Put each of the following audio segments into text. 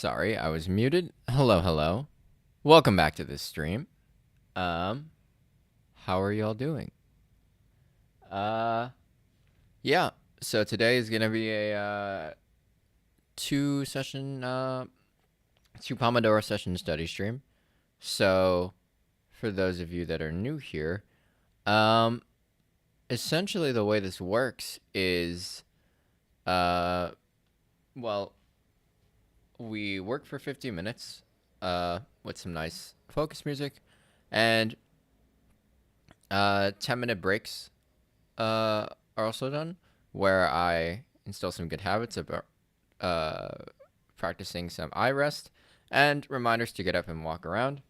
Sorry, I was muted. Hello. Welcome back to this stream. How are y'all doing? Yeah. So today is gonna be a two Pomodoro session study stream. So, for those of you that are new here, essentially the way this works is, well, we work for 50 minutes with some nice focus music, and 10-minute breaks are also done, where I instill some good habits about practicing some eye rest and reminders to get up and walk around,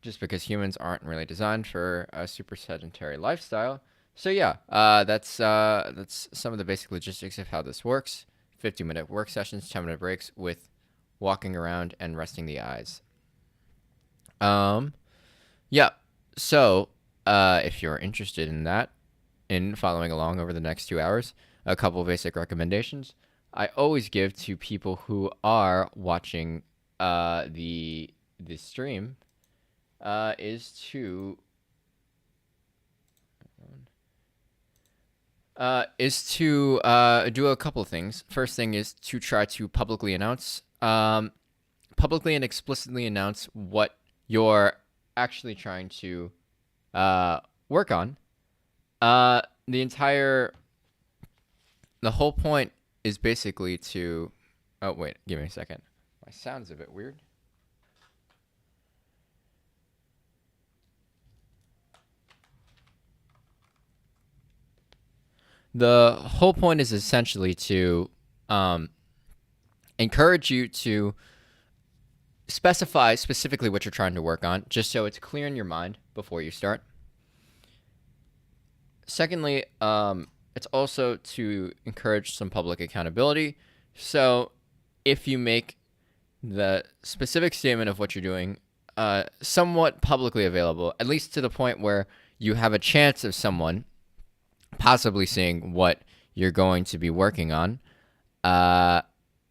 just because humans aren't really designed for a super sedentary lifestyle. So yeah, that's some of the basic logistics of how this works. 50-minute work sessions, 10-minute breaks with walking around and resting the eyes. Yeah. So, if you're interested in that, in following along over the next 2 hours, a couple basic recommendations I always give to people who are watching the stream is to do a couple of things. First thing is to try to publicly and explicitly announce what you're actually trying to work on. The whole point is basically to, oh wait, give me a second. My sound's a bit weird. The whole point is essentially to encourage you to specify specifically what you're trying to work on, just so it's clear in your mind before you start. Secondly, it's also to encourage some public accountability. So if you make the specific statement of what you're doing somewhat publicly available, at least to the point where you have a chance of someone possibly seeing what you're going to be working on,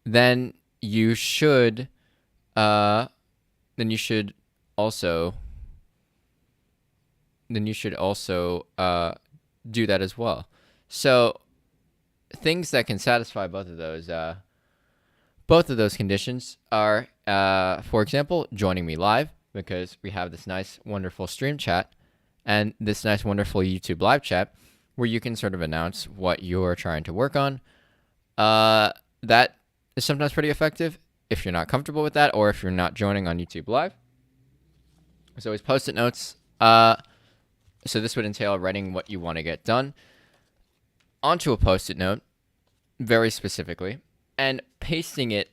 then you should also do that as well. So things that can satisfy both of those conditions are, for example, joining me live, because we have this nice, wonderful stream chat and this nice, wonderful YouTube live chat where you can sort of announce what you're trying to work on. That is sometimes pretty effective if you're not comfortable with that, or if you're not joining on YouTube live. There's always post-it notes. So this would entail writing what you want to get done onto a post-it note, very specifically, and pasting it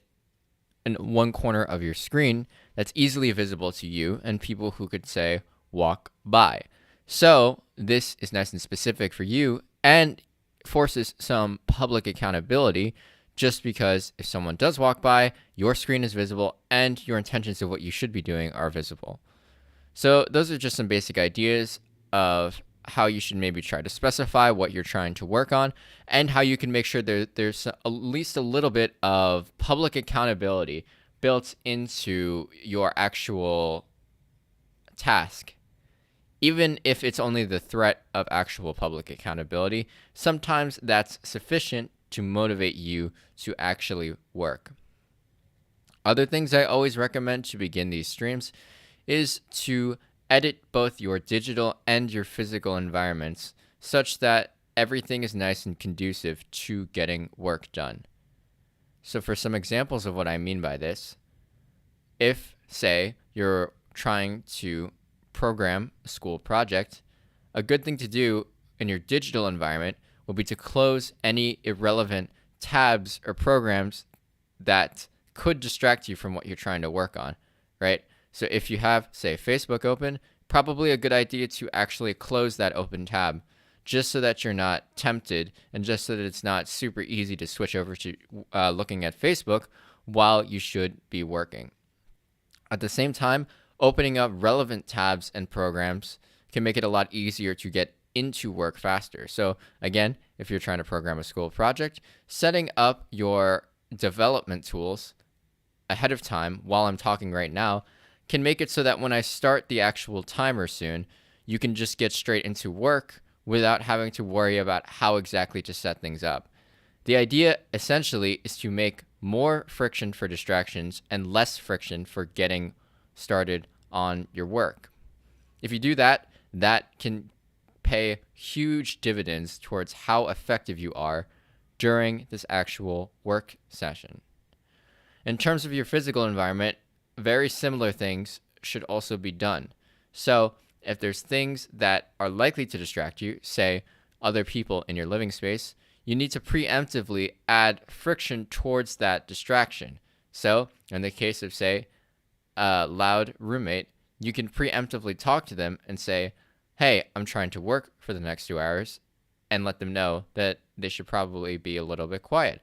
in one corner of your screen that's easily visible to you and people who could, say, walk by. So this is nice and specific for you and forces some public accountability, just because if someone does walk by, your screen is visible and your intentions of what you should be doing are visible. So those are just some basic ideas of how you should maybe try to specify what you're trying to work on, and how you can make sure there's at least a little bit of public accountability built into your actual task. Even if it's only the threat of actual public accountability, sometimes that's sufficient to motivate you to actually work. Other things I always recommend to begin these streams is to edit both your digital and your physical environments such that everything is nice and conducive to getting work done. So for some examples of what I mean by this, if, say, you're trying to program a school project, a good thing to do in your digital environment would be to close any irrelevant tabs or programs that could distract you from what you're trying to work on, right? So if you have, say, Facebook open, probably a good idea to actually close that open tab, just so that you're not tempted and just so that it's not super easy to switch over to looking at Facebook while you should be working. At the same time, opening up relevant tabs and programs can make it a lot easier to get into work faster. So again, if you're trying to program a school project, setting up your development tools ahead of time while I'm talking right now can make it so that when I start the actual timer soon, you can just get straight into work without having to worry about how exactly to set things up. The idea essentially is to make more friction for distractions and less friction for getting started on your work. If you do that, that can pay huge dividends towards how effective you are during this actual work session. In terms of your physical environment, very similar things should also be done. So if there's things that are likely to distract you, say other people in your living space, you need to preemptively add friction towards that distraction. So in the case of, say, a loud roommate, you can preemptively talk to them and say, hey, I'm trying to work for the next 2 hours, and let them know that they should probably be a little bit quiet.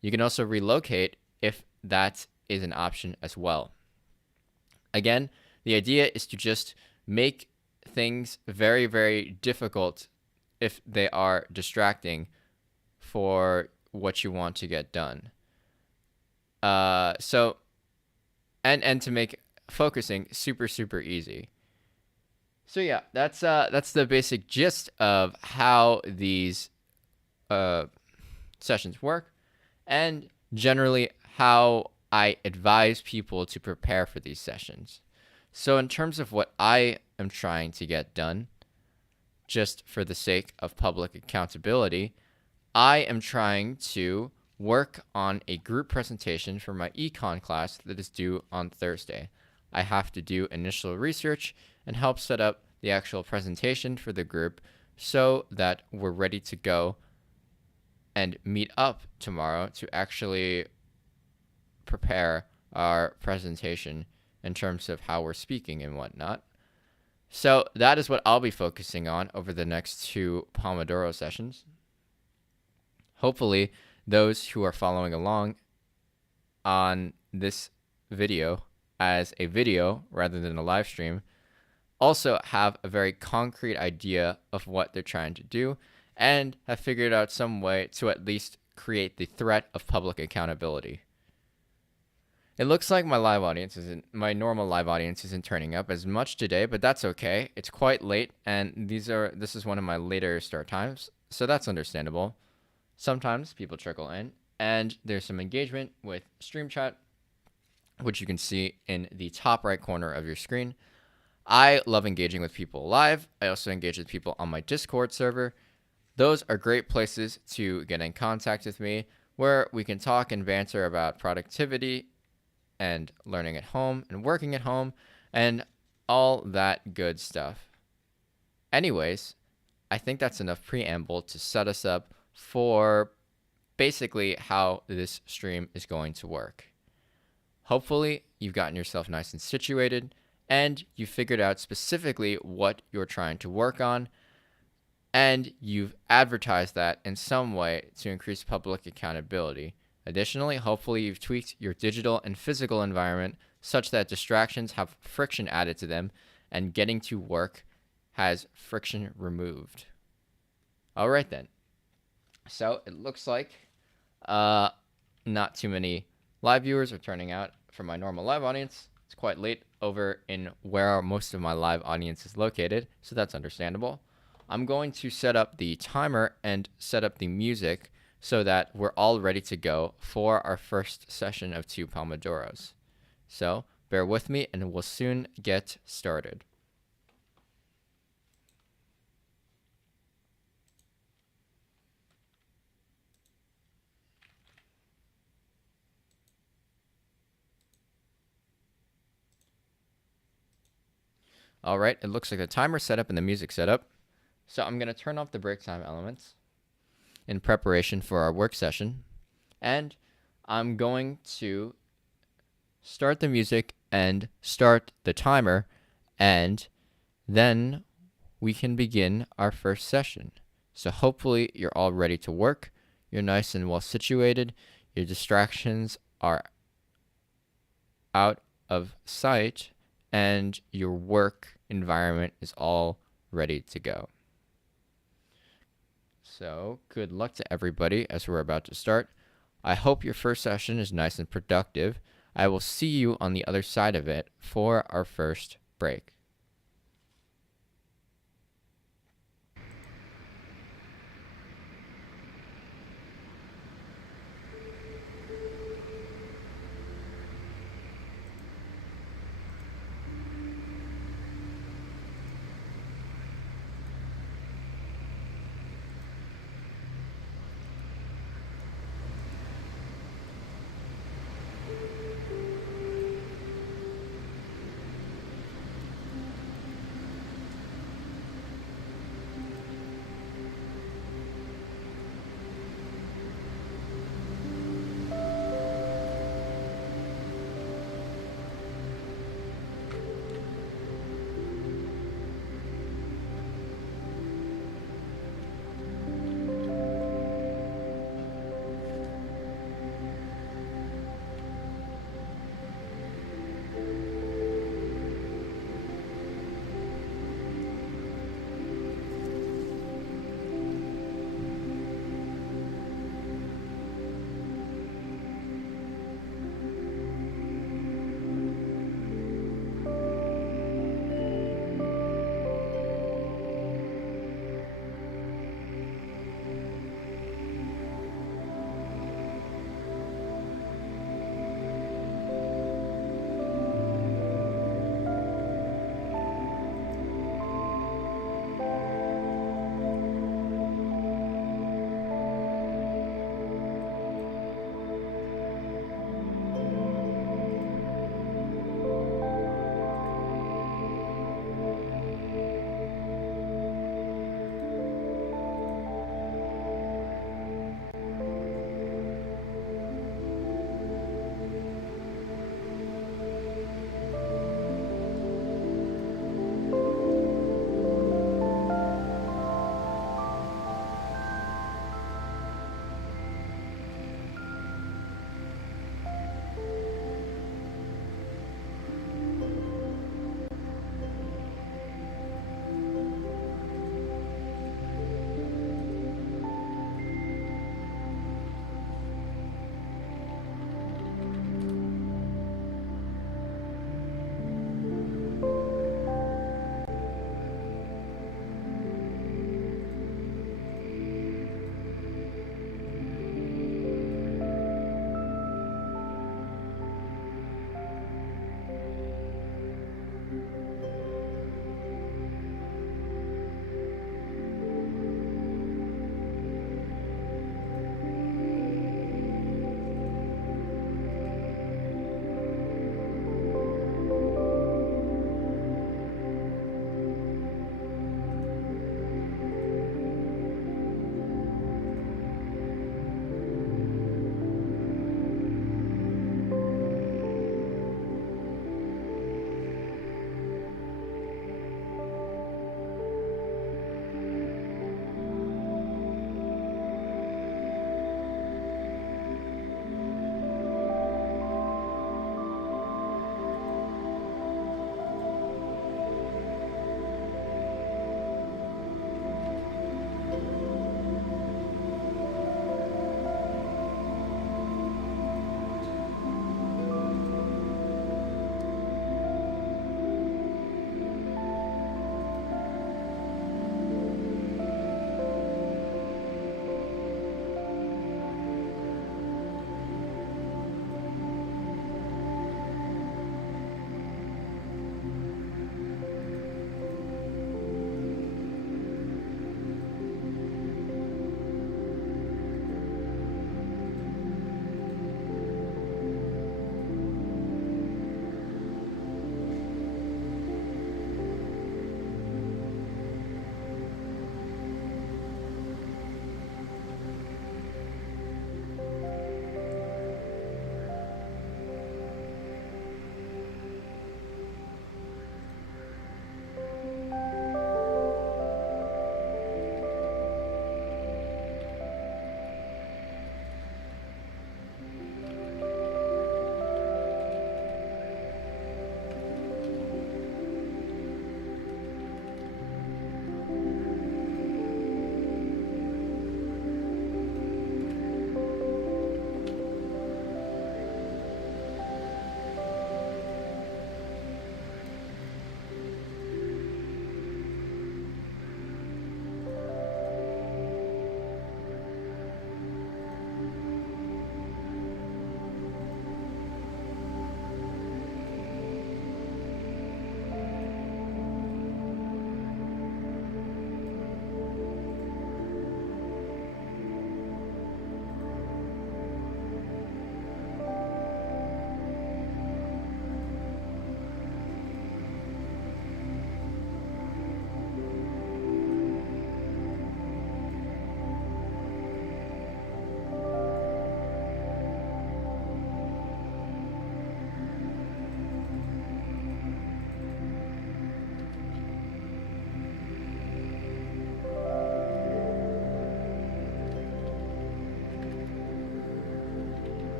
You can also relocate if that is an option as well. Again, the idea is to just make things very, very difficult if they are distracting for what you want to get done. And to make focusing super, super easy. So yeah, that's the basic gist of how these sessions work, and generally how I advise people to prepare for these sessions. So in terms of what I am trying to get done, just for the sake of public accountability, I am trying to work on a group presentation for my econ class that is due on Thursday. I have to do initial research and help set up the actual presentation for the group so that we're ready to go and meet up tomorrow to actually prepare our presentation in terms of how we're speaking and whatnot. So that is what I'll be focusing on over the next 2 Pomodoro sessions. Hopefully, those who are following along on this video as a video rather than a live stream also have a very concrete idea of what they're trying to do and have figured out some way to at least create the threat of public accountability. It looks like my normal live audience isn't turning up as much today, but that's okay. It's quite late, and this is one of my later start times, so that's understandable. Sometimes people trickle in, and there's some engagement with Stream Chat, which you can see in the top right corner of your screen. I love engaging with people live. I also engage with people on my Discord server. Those are great places to get in contact with me, where we can talk and banter about productivity and learning at home and working at home and all that good stuff. Anyways, I think that's enough preamble to set us up for basically how this stream is going to work. Hopefully, you've gotten yourself nice and situated and you figured out specifically what you're trying to work on, and you've advertised that in some way to increase public accountability. Additionally, hopefully you've tweaked your digital and physical environment such that distractions have friction added to them and getting to work has friction removed. All right then. So it looks like not too many live viewers are turning out from my normal live audience. It's quite late over in where most of my live audience is located, so that's understandable. I'm going to set up the timer and set up the music so that we're all ready to go for our first session of 2 Pomodoros. So bear with me and we'll soon get started. All right, it looks like the timer set up and the music set up. So I'm going to turn off the break time elements in preparation for our work session. And I'm going to start the music and start the timer, and then we can begin our first session. So hopefully you're all ready to work. You're nice and well situated. Your distractions are out of sight, and your work environment is all ready to go. So good luck to everybody as we're about to start. I hope your first session is nice and productive. I will see you on the other side of it for our first break.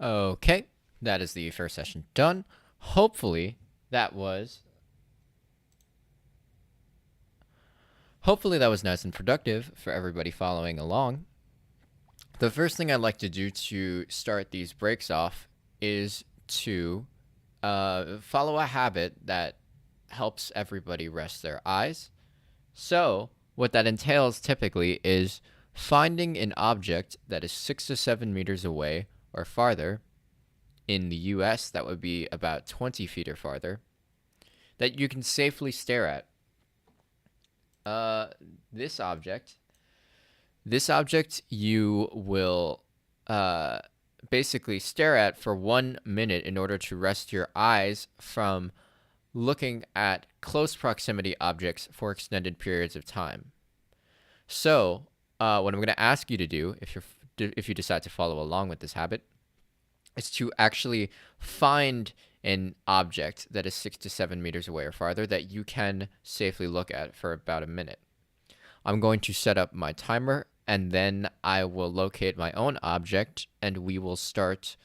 Okay, that is the first session done. Hopefully that was nice and productive for everybody following along. The first thing I'd like to do to start these breaks off is to follow a habit that helps everybody rest their eyes. So what that entails typically is finding an object that is 6 to 7 meters away or farther. In the US, that would be about 20 feet or farther, that you can safely stare at. This object you will basically stare at for 1 minute in order to rest your eyes from looking at close proximity objects for extended periods of time. So what I'm going to ask you to do, if you decide to follow along with this habit, is to actually find an object that is 6 to 7 meters away or farther that you can safely look at for about a minute. I'm going to set up my timer, and then I will locate my own object, and we will start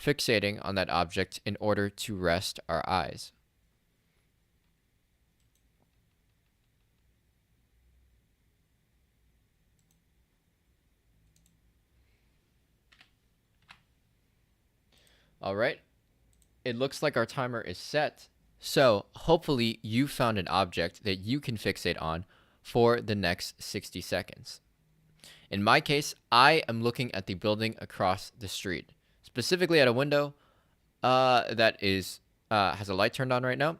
fixating on that object in order to rest our eyes. All right, it looks like our timer is set. So hopefully you found an object that you can fixate on for the next 60 seconds. In my case, I am looking at the building across the street, specifically at a window that is has a light turned on right now.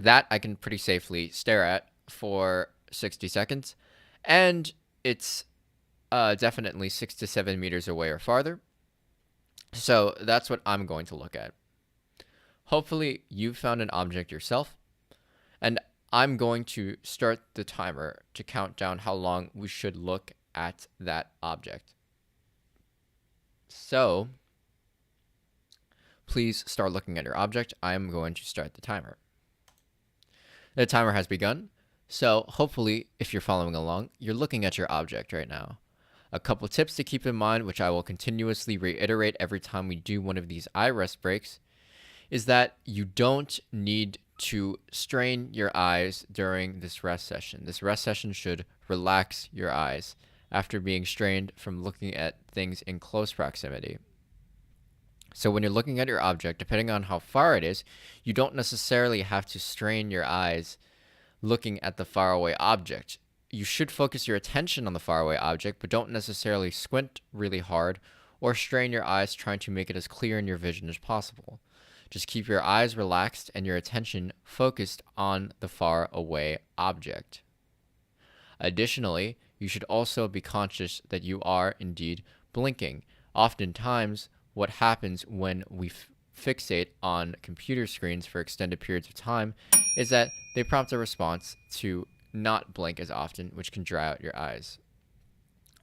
That I can pretty safely stare at for 60 seconds, and it's definitely 6 to 7 meters away or farther. So that's what I'm going to look at. Hopefully you've found an object yourself, and I'm going to start the timer to count down how long we should look at that object. So please start looking at your object. I am going to start the timer. The timer has begun. So hopefully, if you're following along, you're looking at your object right now. A couple tips to keep in mind, which I will continuously reiterate every time we do one of these eye rest breaks, is that you don't need to strain your eyes during this rest session. This rest session should relax your eyes after being strained from looking at things in close proximity. So when you're looking at your object, depending on how far it is, you don't necessarily have to strain your eyes looking at the faraway object. You should focus your attention on the faraway object, but don't necessarily squint really hard or strain your eyes trying to make it as clear in your vision as possible. Just keep your eyes relaxed and your attention focused on the far away object. Additionally, you should also be conscious that you are indeed blinking. Oftentimes, what happens when we fixate on computer screens for extended periods of time is that they prompt a response to not blink as often, which can dry out your eyes.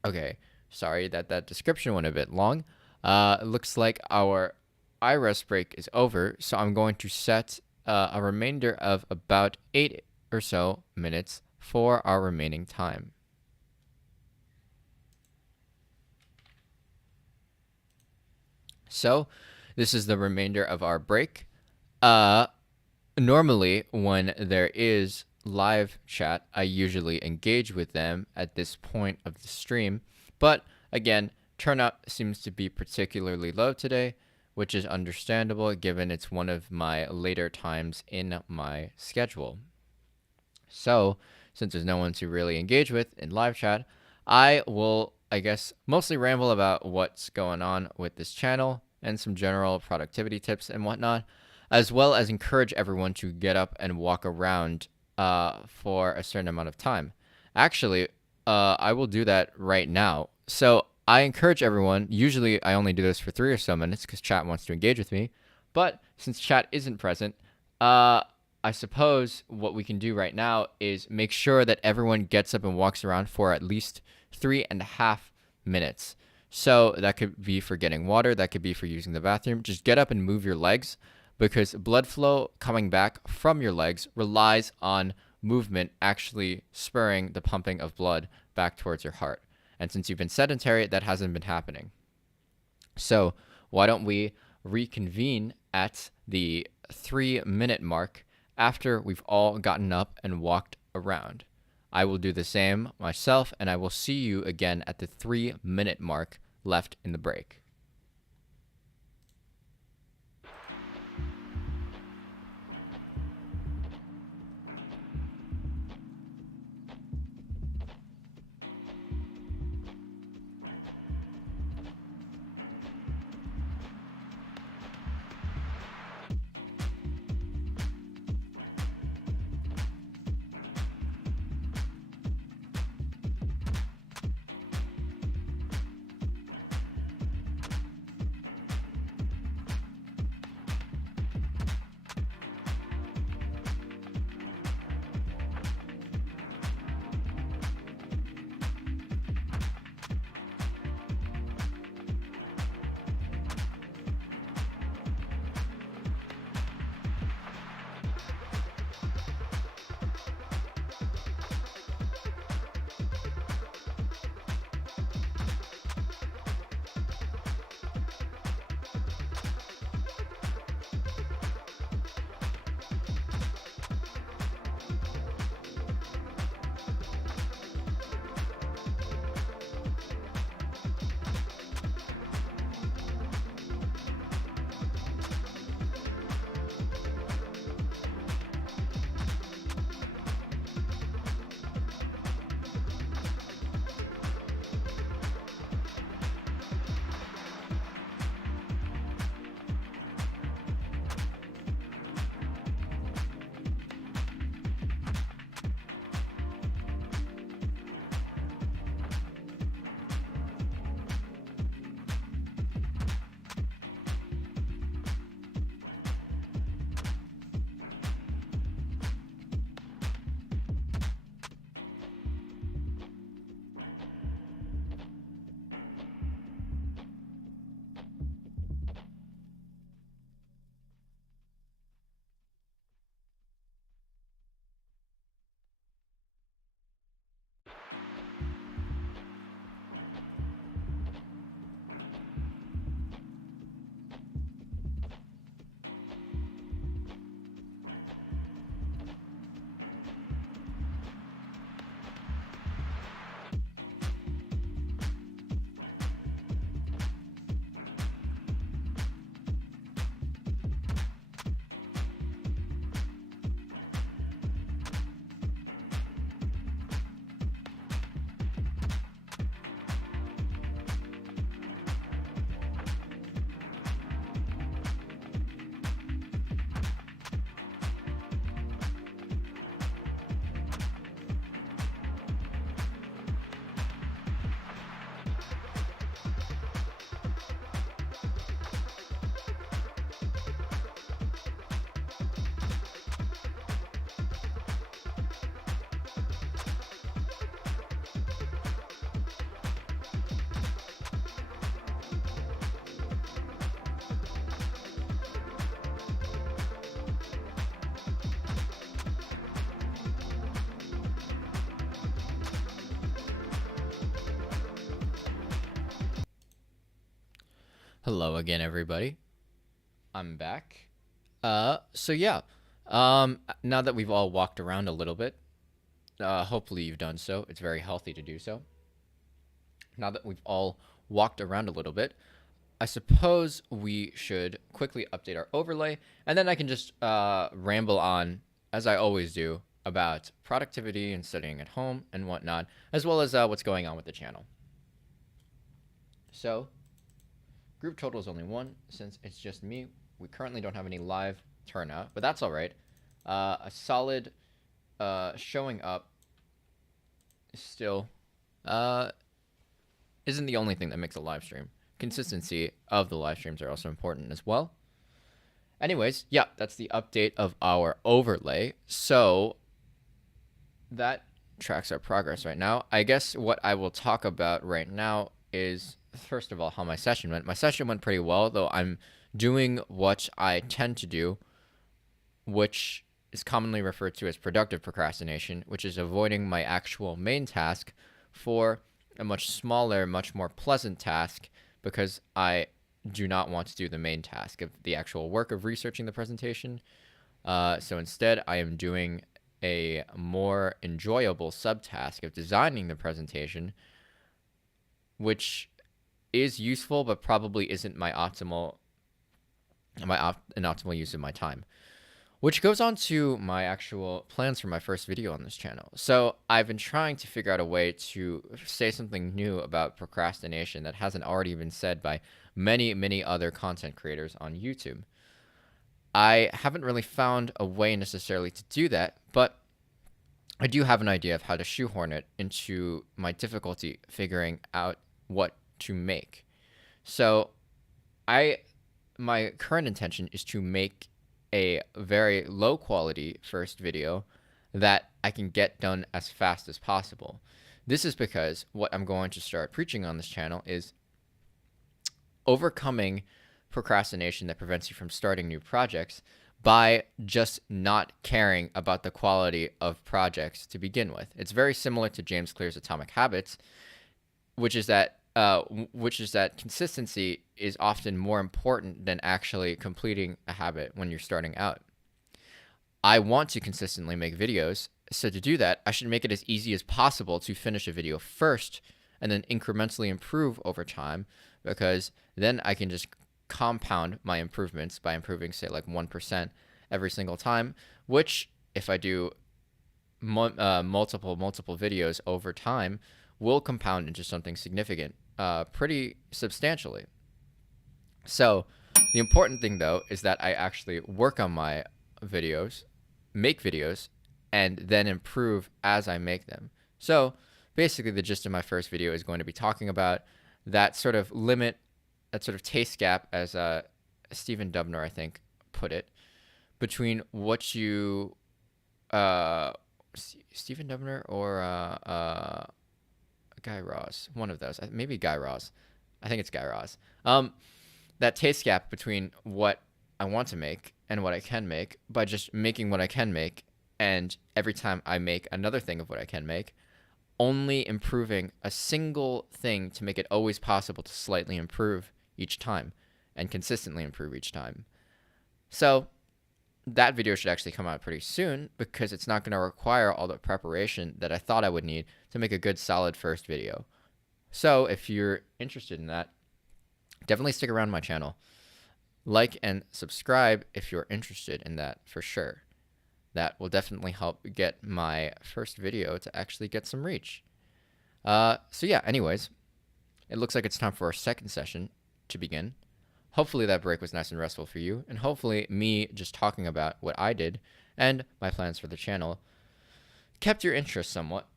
Okay, sorry that description went a bit long. It looks like our eye rest break is over, so I'm going to set a remainder of about 8 or so minutes for our remaining time. So this is the remainder of our break. Normally, when there is live chat, I usually engage with them at this point of the stream. But again, turnout seems to be particularly low today, which is understandable given it's one of my later times in my schedule. So, since there's no one to really engage with in live chat, I will, I guess, mostly ramble about what's going on with this channel and some general productivity tips and whatnot, as well as encourage everyone to get up and walk around for a certain amount of time. Actually, I will do that right now. So I encourage everyone, usually I only do this for 3 or so minutes because chat wants to engage with me, but since chat isn't present, I suppose what we can do right now is make sure that everyone gets up and walks around for at least 3.5 minutes. So that could be for getting water, that could be for using the bathroom. Just get up and move your legs, because blood flow coming back from your legs relies on movement actually spurring the pumping of blood back towards your heart. And since you've been sedentary, that hasn't been happening. So why don't we reconvene at the 3-minute mark after we've all gotten up and walked around? I will do the same myself, and I will see you again at the 3-minute mark left in the break. Hello again, everybody. I'm back. So yeah, now that we've all walked around a little bit, hopefully you've done so. It's very healthy to do so. Now that we've all walked around a little bit, I suppose we should quickly update our overlay, and then I can just ramble on, as I always do, about productivity and studying at home and whatnot, as well as what's going on with the channel. So, group total is only 1, since it's just me. We currently don't have any live turnout, but that's all right. A solid showing up still isn't the only thing that makes a live stream. Consistency of the live streams are also important as well. Anyways, yeah, that's the update of our overlay. So that tracks our progress right now. I guess what I will talk about right now is, first of all, how my session went. My session went pretty well, though I'm doing what I tend to do, which is commonly referred to as productive procrastination, which is avoiding my actual main task for a much smaller, much more pleasant task, because I do not want to do the main task of the actual work of researching the presentation. So instead, I am doing a more enjoyable subtask of designing the presentation, which is useful, but probably isn't an optimal use of my time. Which goes on to my actual plans for my first video on this channel. So I've been trying to figure out a way to say something new about procrastination that hasn't already been said by many, many other content creators on YouTube. I haven't really found a way necessarily to do that, but I do have an idea of how to shoehorn it into my difficulty figuring out what to make. So my current intention is to make a very low quality first video that I can get done as fast as possible. This is because what I'm going to start preaching on this channel is overcoming procrastination that prevents you from starting new projects by just not caring about the quality of projects to begin with. It's very similar to James Clear's Atomic Habits, which is that consistency is often more important than actually completing a habit when you're starting out. I want to consistently make videos, so to do that, I should make it as easy as possible to finish a video first and then incrementally improve over time, because then I can just compound my improvements by improving, say, like 1% every single time, which if I do multiple videos over time will compound into something significant pretty substantially. So the important thing, though, is that I actually work on my videos, make videos, and then improve as I make them. So basically the gist of my first video is going to be talking about that sort of taste gap, as Stephen Dubner, I think, put it, between what you Stephen Dubner or Guy Raz, one of those, maybe Guy Raz. I think it's Guy Raz. That taste gap between what I want to make and what I can make by just making what I can make, and every time I make another thing of what I can make, only improving a single thing to make it always possible to slightly improve each time and consistently improve each time. So that video should actually come out pretty soon, because it's not going to require all the preparation that I thought I would need to make a good solid first video. So if you're interested in that, definitely stick around my channel. Like and subscribe if you're interested in that, for sure. That will definitely help get my first video to actually get some reach. So yeah, anyways, it looks like it's time for our second session to begin. Hopefully that break was nice and restful for you, and hopefully me just talking about what I did and my plans for the channel kept your interest somewhat.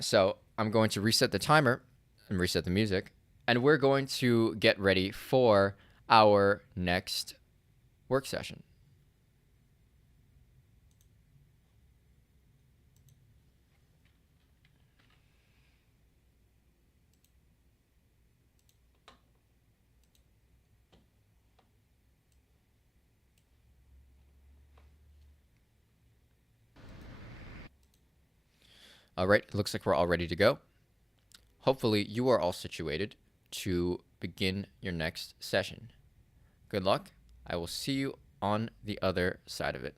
So I'm going to reset the timer and reset the music, and we're going to get ready for our next work session. All right, it looks like we're all ready to go. Hopefully you are all situated to begin your next session. Good luck. I will see you on the other side of it.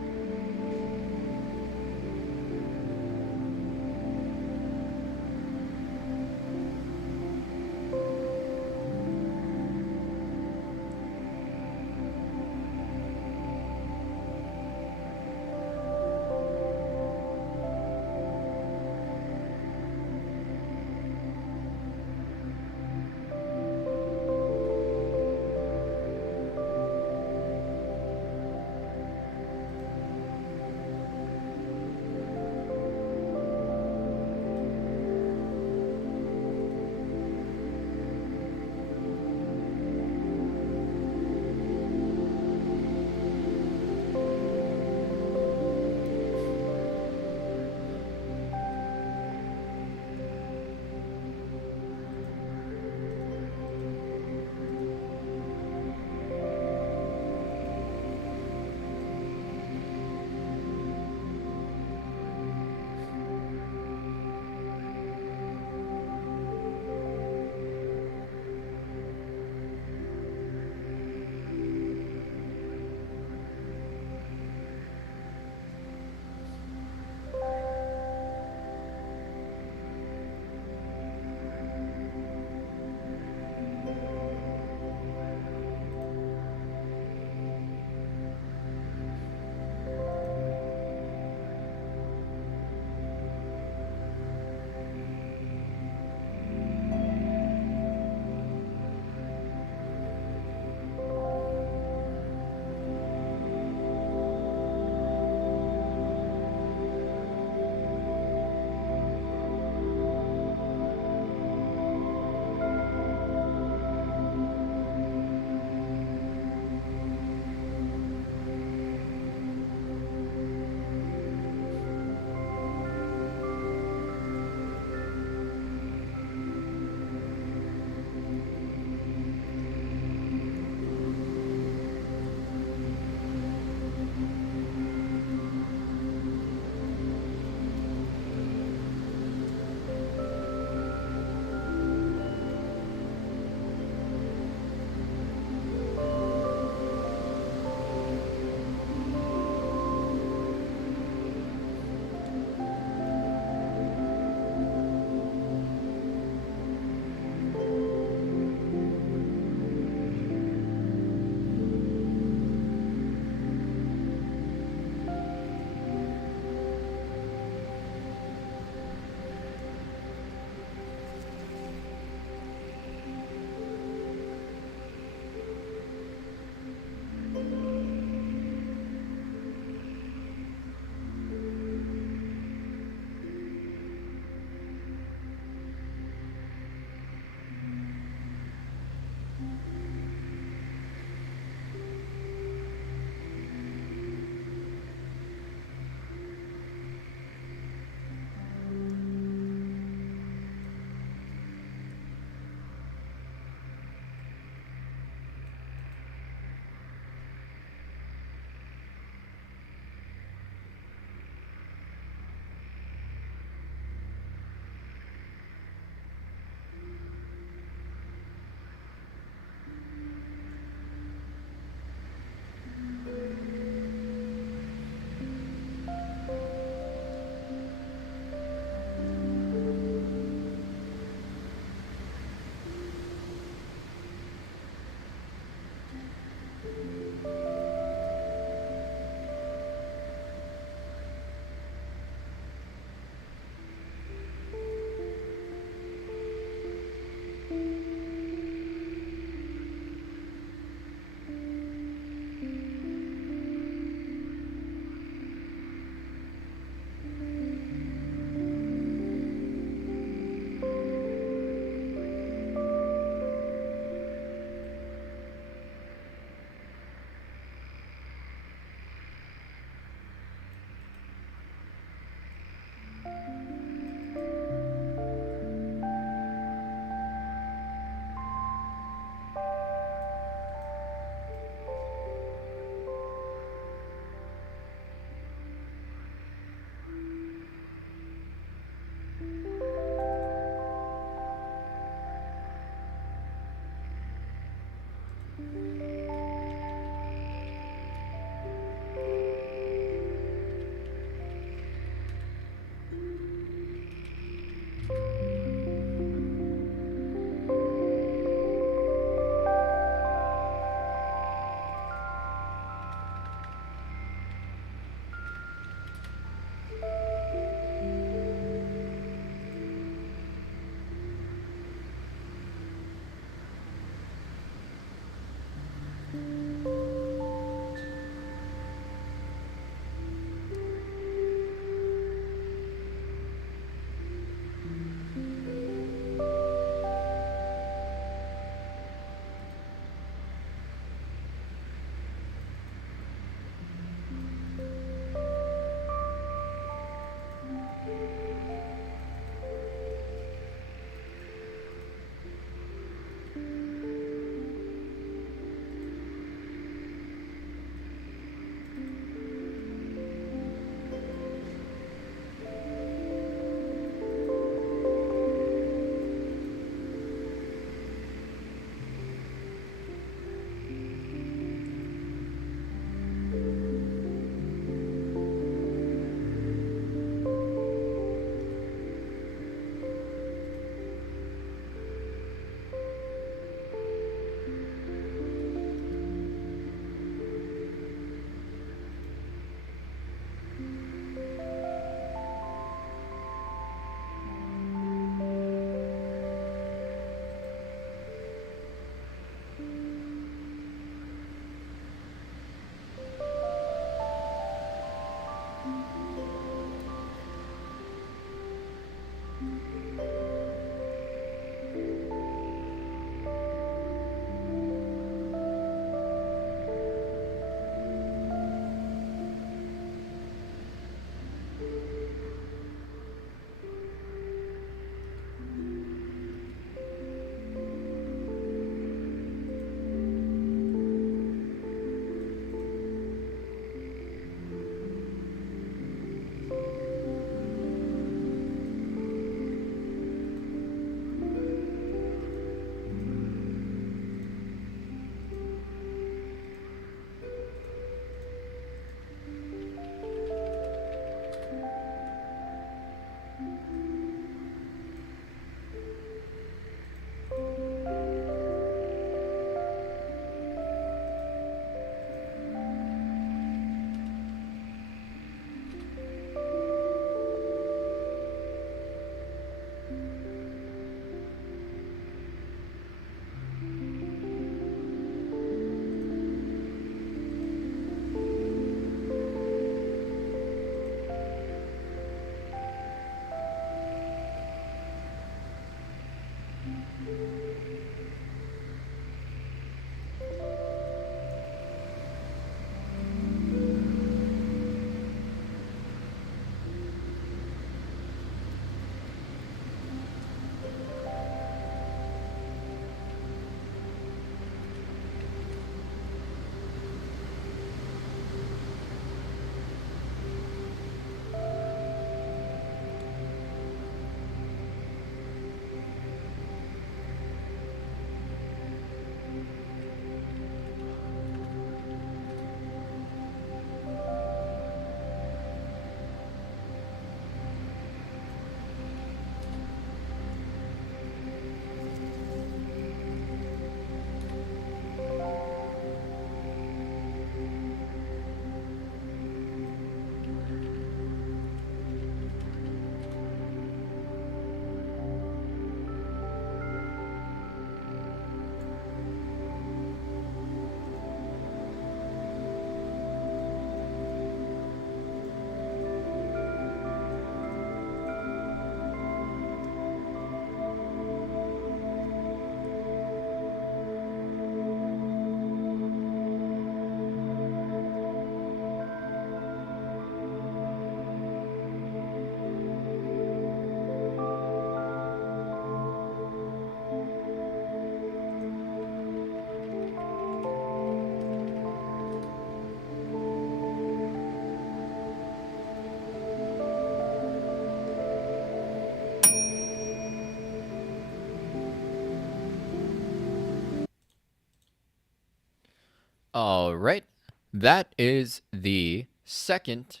All right. That is the second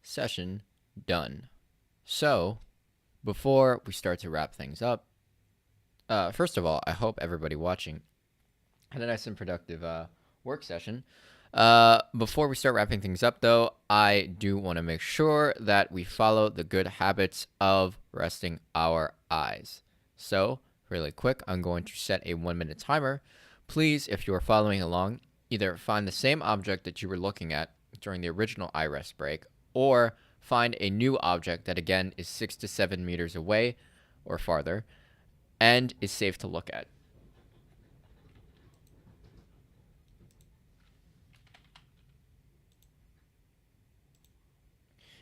session done. So, before we start to wrap things up, first of all, I hope everybody watching had a nice and productive work session. Before we start wrapping things up, though, I do want to make sure that we follow the good habits of resting our eyes. So, really quick, I'm going to set a 1-minute timer. Please, if you're following along, either find the same object that you were looking at during the original eye rest break, or find a new object that, again, is 6 to 7 meters away or farther and is safe to look at.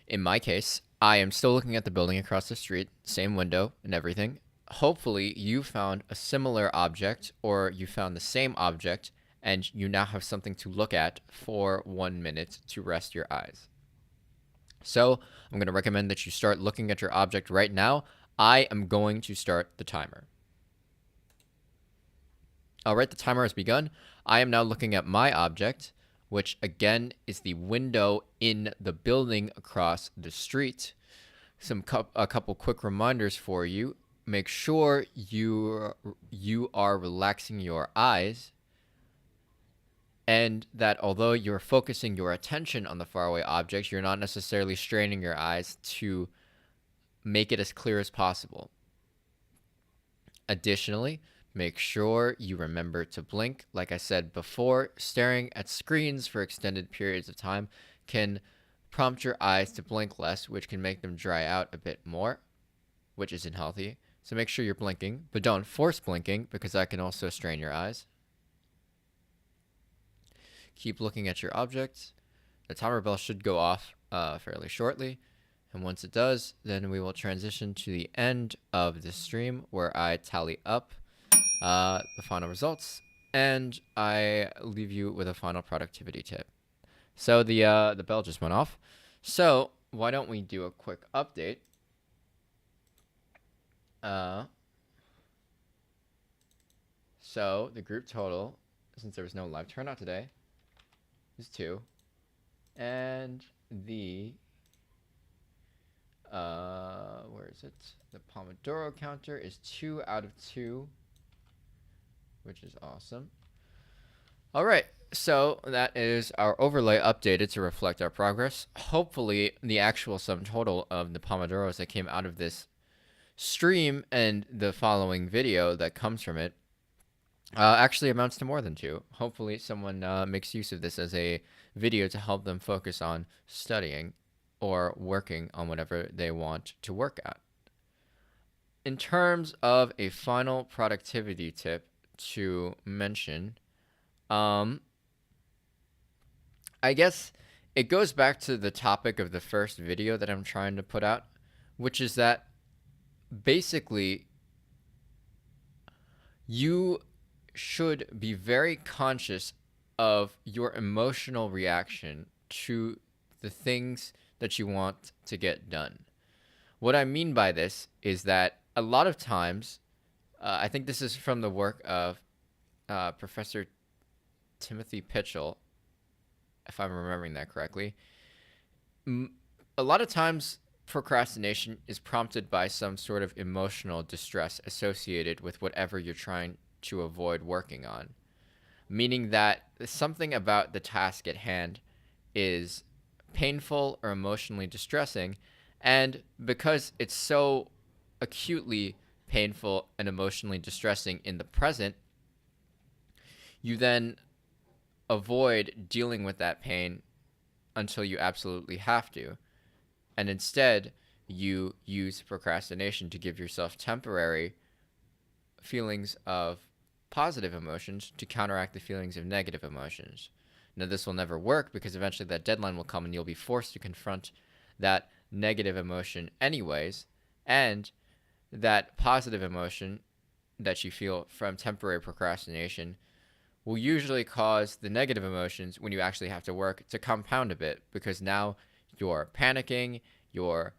In my case, I am still looking at the building across the street, same window and everything. Hopefully, you found a similar object, or you found the same object, and you now have something to look at for 1 minute to rest your eyes. So, I'm going to recommend that you start looking at your object right now. I am going to start the timer. All right, the timer has begun. I am now looking at my object, which again is the window in the building across the street. A couple quick reminders for you. Make sure you are relaxing your eyes, and that although you're focusing your attention on the faraway object, you're not necessarily straining your eyes to make it as clear as possible. Additionally, make sure you remember to blink. Like I said before, staring at screens for extended periods of time can prompt your eyes to blink less, which can make them dry out a bit more, which isn't healthy. So make sure you're blinking, but don't force blinking because that can also strain your eyes. Keep looking at your object. The timer bell should go off fairly shortly. And once it does, then we will transition to the end of the stream where I tally up the final results and I leave you with a final productivity tip. So the bell just went off. So why don't we do a quick update? So the group total, since there was no live turnout today, is 2. And the, where is it? The Pomodoro counter is 2 out of 2, which is awesome. All right, so that is our overlay updated to reflect our progress. Hopefully, the actual sum total of the Pomodoros that came out of this stream and the following video that comes from it actually amounts to more than 2. Hopefully, someone makes use of this as a video to help them focus on studying or working on whatever they want to work at. in terms of a final productivity tip to mention, I guess it goes back to the topic of the first video that I'm trying to put out, which is that basically you should be very conscious of your emotional reaction to the things that you want to get done. What I mean by this is that a lot of times, I think this is from the work of Professor Timothy Pitchell, if I'm remembering that correctly. A lot of times, procrastination is prompted by some sort of emotional distress associated with whatever you're trying to avoid working on, meaning that something about the task at hand is painful or emotionally distressing, and because it's so acutely painful and emotionally distressing in the present, you then avoid dealing with that pain until you absolutely have to. And instead, you use procrastination to give yourself temporary feelings of positive emotions to counteract the feelings of negative emotions. Now, this will never work because eventually that deadline will come and you'll be forced to confront that negative emotion anyways, and that positive emotion that you feel from temporary procrastination will usually cause the negative emotions when you actually have to work to compound a bit, because now you're panicking, you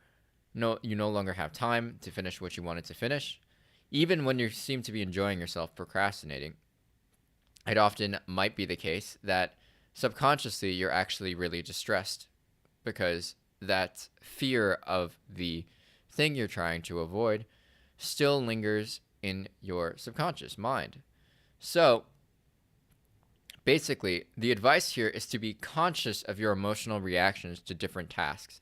no longer have time to finish what you wanted to finish. Even when you seem to be enjoying yourself procrastinating, it often might be the case that subconsciously you're actually really distressed because that fear of the thing you're trying to avoid still lingers in your subconscious mind. So basically, the advice here is to be conscious of your emotional reactions to different tasks.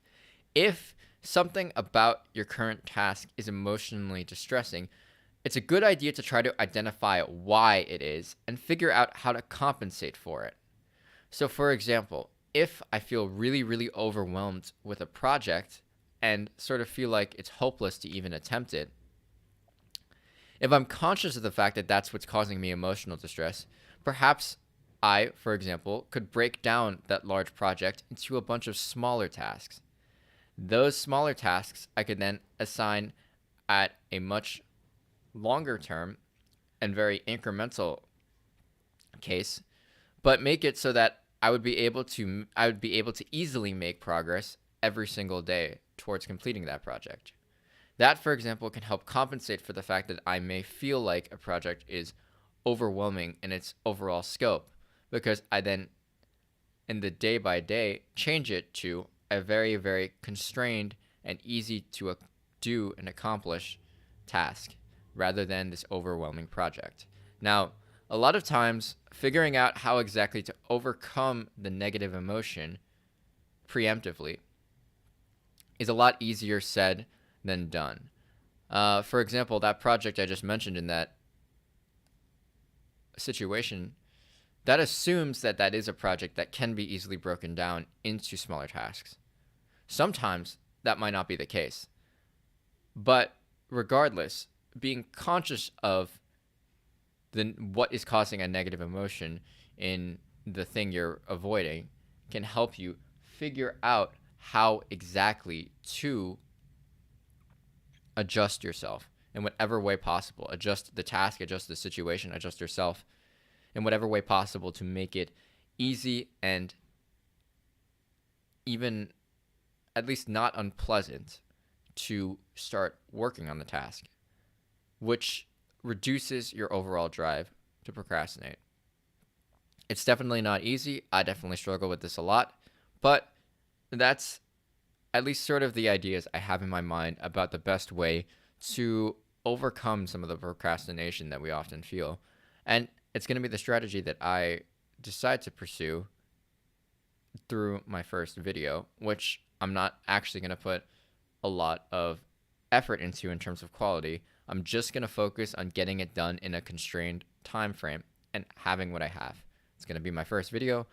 If something about your current task is emotionally distressing, it's a good idea to try to identify why it is and figure out how to compensate for it. So, for example, if I feel really, really overwhelmed with a project and sort of feel like it's hopeless to even attempt it, if I'm conscious of the fact that that's what's causing me emotional distress, perhaps I, for example, could break down that large project into a bunch of smaller tasks. Those smaller tasks I could then assign at a much longer term and very incremental case, but make it so that I would be able to easily make progress every single day towards completing that project. That, for example, can help compensate for the fact that I may feel like a project is overwhelming in its overall scope, because I then, in the day by day, change it to a very, very constrained and easy to do and accomplish task rather than this overwhelming project. Now, a lot of times, figuring out how exactly to overcome the negative emotion preemptively is a lot easier said than done. For example, that project I just mentioned in that situation, that assumes that that is a project that can be easily broken down into smaller tasks. Sometimes that might not be the case. But regardless, being conscious of what is causing a negative emotion in the thing you're avoiding can help you figure out how exactly to adjust yourself in whatever way possible. Adjust the task, adjust the situation, adjust yourself in whatever way possible to make it easy and even at least not unpleasant to start working on the task, which reduces your overall drive to procrastinate. It's definitely not easy. I definitely struggle with this a lot, but that's at least sort of the ideas I have in my mind about the best way to overcome some of the procrastination that we often feel. And it's going to be the strategy that I decide to pursue through my first video, which I'm not actually going to put a lot of effort into in terms of quality. I'm just going to focus on getting it done in a constrained time frame and having what I have. It's going to be my first video.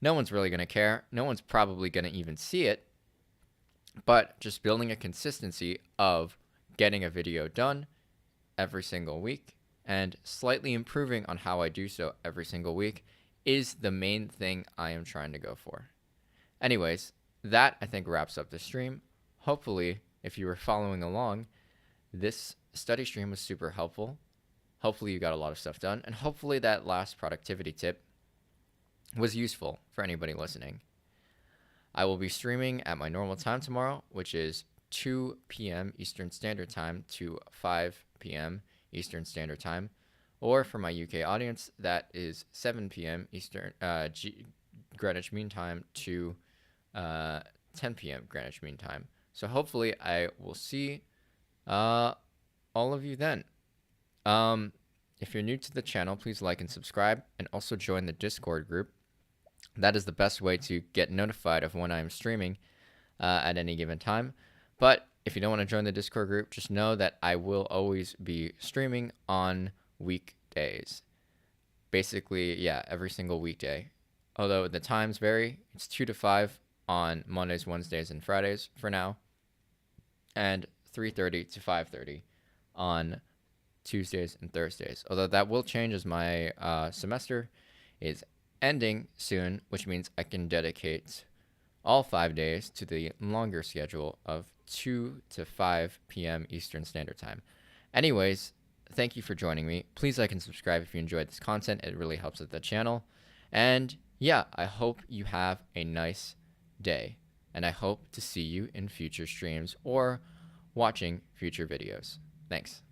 No one's really going to care. No one's probably going to even see it. But just building a consistency of getting a video done every single week and slightly improving on how I do so every single week is the main thing I am trying to go for. Anyways, that I think wraps up the stream. Hopefully, if you were following along, this study stream was super helpful. Hopefully you got a lot of stuff done, and hopefully that last productivity tip was useful for anybody listening. I will be streaming at my normal time tomorrow, which is 2 p.m. Eastern Standard Time to 5 p.m. Eastern Standard Time, or for my UK audience, that is 7 p.m. Eastern Greenwich Mean Time to 10 p.m. Greenwich Mean Time. So hopefully I will see all of you then. If you're new to the channel, please like and subscribe, and also join the Discord group. That is the best way to get notified of when I'm streaming at any given time. But if you don't want to join the Discord group, just know that I will always be streaming on weekdays. Basically, yeah, every single weekday. Although the times vary, it's 2 to 5 on Mondays, Wednesdays, and Fridays for now, and 3:30 to 5:30 on Tuesdays and Thursdays. Although that will change as my semester is ending soon, which means I can dedicate all 5 days to the longer schedule of 2 to 5 p.m. Eastern Standard Time. Anyways, thank you for joining me. Please like and subscribe if you enjoyed this content. It really helps with the channel. And yeah, I hope you have a nice day, and I hope to see you in future streams or watching future videos. Thanks.